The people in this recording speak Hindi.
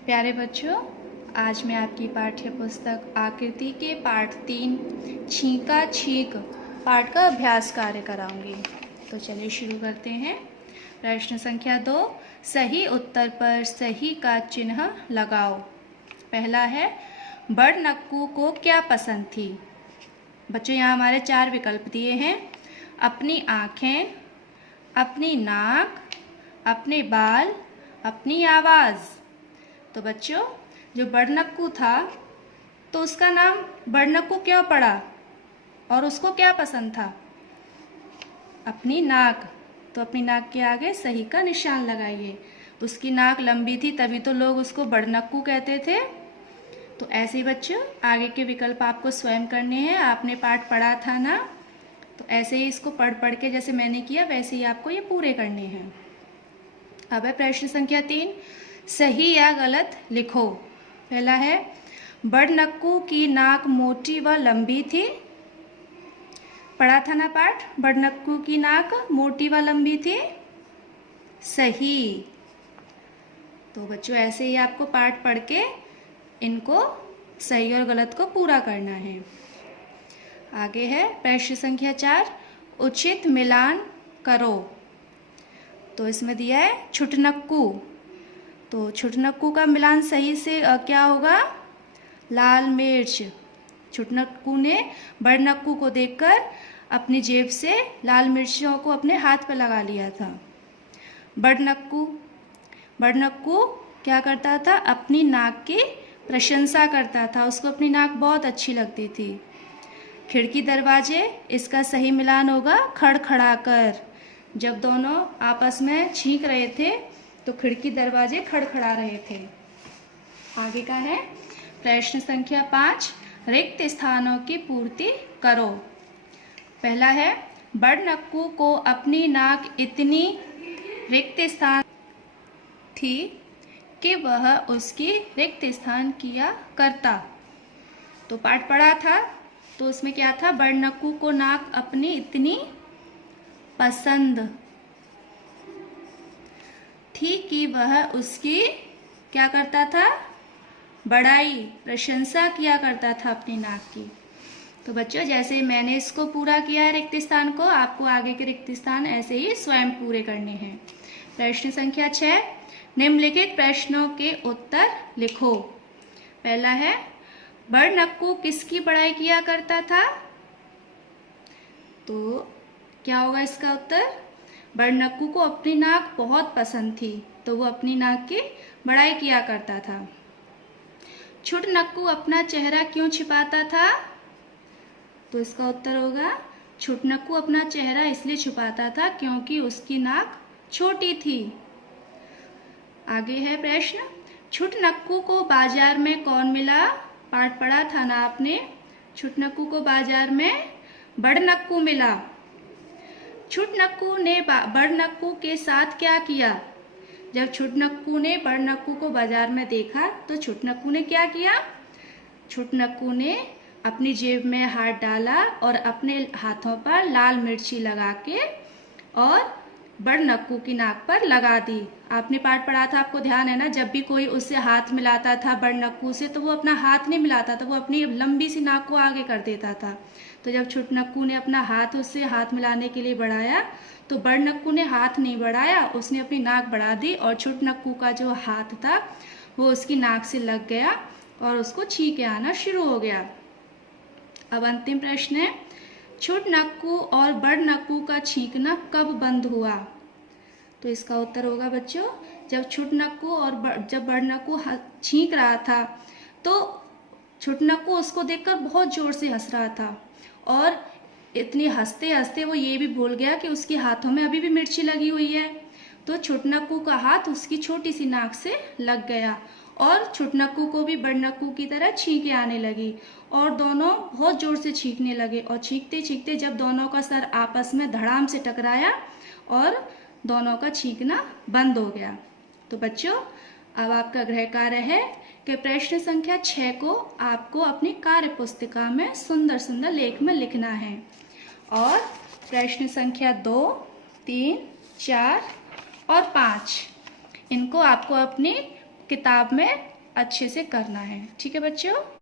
प्यारे बच्चों, आज मैं आपकी पाठ्य पुस्तक आकृति के पाठ 3 छींका छींक पाठ का अभ्यास कार्य कराऊंगी। तो चलिए शुरू करते हैं। प्रश्न संख्या 2, सही उत्तर पर सही का चिन्ह लगाओ। पहला है, बड़ नक्कू को क्या पसंद थी। बच्चों, यहाँ हमारे 4 विकल्प दिए हैं। अपनी आँखें, अपनी नाक, अपने बाल, अपनी आवाज़। तो बच्चों, जो बड़नक्कू था तो उसका नाम बड़नक्कू क्यों पड़ा और उसको क्या पसंद था? अपनी नाक। तो अपनी नाक के आगे सही का निशान लगाइए। उसकी नाक लंबी थी तभी तो लोग उसको बड़नक्कू कहते थे। तो ऐसे ही बच्चों, आगे के विकल्प आपको स्वयं करने हैं। आपने पाठ पढ़ा था ना, तो ऐसे ही इसको पढ़ पढ़ के जैसे मैंने किया वैसे ही आपको ये पूरे करने हैं। अब है प्रश्न संख्या 3, सही या गलत लिखो। पहला है, बड़नक्कू की नाक मोटी व लंबी थी। पढ़ा था ना पाठ, बड़नक्कू की नाक मोटी व लंबी थी। सही। तो बच्चों, ऐसे ही आपको पाठ पढ़ के इनको सही और गलत को पूरा करना है। आगे है प्रश्न संख्या 4, उचित मिलान करो। तो इसमें दिया है छुटनक्कू। तो छुटनक्कू का मिलान सही से क्या होगा? लाल मिर्च। छुटनक्कू ने बड़नक्कू को देखकर अपनी जेब से लाल मिर्चों को अपने हाथ पर लगा लिया था। बड़नक्कू क्या करता था? अपनी नाक की प्रशंसा करता था। उसको अपनी नाक बहुत अच्छी लगती थी। खिड़की दरवाजे, इसका सही मिलान होगा खड़खड़ाकर। जब दोनों आपस में छींक रहे थे तो खिड़की दरवाजे खड़खड़ा रहे थे। आगे का है प्रश्न संख्या 5, रिक्त स्थानों की पूर्ति करो। पहला है, बड़नक्कू को अपनी नाक इतनी रिक्त स्थान थी कि वह उसकी रिक्त स्थान किया करता। तो पाठ पढ़ा था तो उसमें क्या था? बड़नक्कू को नाक अपनी इतनी पसंद थी कि वह उसकी क्या करता था? बड़ाई, प्रशंसा किया करता था अपनी नाक की। तो बच्चों, जैसे मैंने इसको पूरा किया है रिक्त स्थान को, आपको आगे के रिक्त स्थान ऐसे ही स्वयं पूरे करने हैं। प्रश्न संख्या 6, निम्नलिखित प्रश्नों के उत्तर लिखो। पहला है, बड़नक्कू किसकी बड़ाई किया करता था? तो क्या होगा इसका उत्तर? बड़नक्कू को अपनी नाक बहुत पसंद थी तो वो अपनी नाक की बड़ाई किया करता था। छुटनक्कू अपना चेहरा क्यों छिपाता था? तो इसका उत्तर होगा, छुटनक्कू अपना चेहरा इसलिए छुपाता था क्योंकि उसकी नाक छोटी थी। आगे है प्रश्न, छुटनक्कू को बाजार में कौन मिला? पाठ पढ़ा था ना आपने। छुटनक्कू को बाजार में बड़नक्कू मिला। छुटनक्कू ने बड़नक्कू के साथ क्या किया? जब छुटनक्कू ने बड़नक्कू को बाजार में देखा तो छुटनक्कू ने क्या किया? छुटनक्कू ने अपनी जेब में हाथ डाला और अपने हाथों पर लाल मिर्ची लगा के और बड़नक्कू की नाक पर लगा दी। आपने पाठ पढ़ा था, आपको ध्यान है ना, जब भी कोई उससे हाथ मिलाता था बड़नक्कू से तो वो अपना हाथ नहीं मिलाता था, वो अपनी लंबी सी नाक को आगे कर देता था। तो जब छुटनक्कू ने अपना हाथ उससे हाथ मिलाने के लिए बढ़ाया तो बड़नक्कू ने हाथ नहीं बढ़ाया, उसने अपनी नाक बढ़ा दी और छुटनक्कू का जो हाथ था वो उसकी नाक से लग गया और उसको छींके आना शुरू हो गया। अब अंतिम प्रश्न है, छुटनक्कू और बड़नक्कू का छींकना कब बंद हुआ? तो इसका उत्तर होगा बच्चों, जब छुटनक्कू और जब बड़नक्कू छींक रहा था तो छुटनक्कू उसको देखकर बहुत जोर से हंस रहा था और इतनी हंसते हंसते वो ये भी भूल गया कि उसके हाथों में अभी भी मिर्ची लगी हुई है। तो छुटनक्कू का हाथ उसकी छोटी सी नाक से लग गया और छुटनक्कू को भी बड़नक्कू की तरह छींके आने लगी और दोनों बहुत जोर से छींकने लगे। और छींकते छींकते जब दोनों का सर आपस में धड़ाम से टकराया और दोनों का छींकना बंद हो गया। तो बच्चों, अब आपका गृह कार्य है कि प्रश्न संख्या 6 को आपको अपनी कार्य पुस्तिका में सुंदर सुंदर लेख में लिखना है और प्रश्न संख्या 2, 3, 4 और 5 इनको आपको अपनी किताब में अच्छे से करना है। ठीक है बच्चों।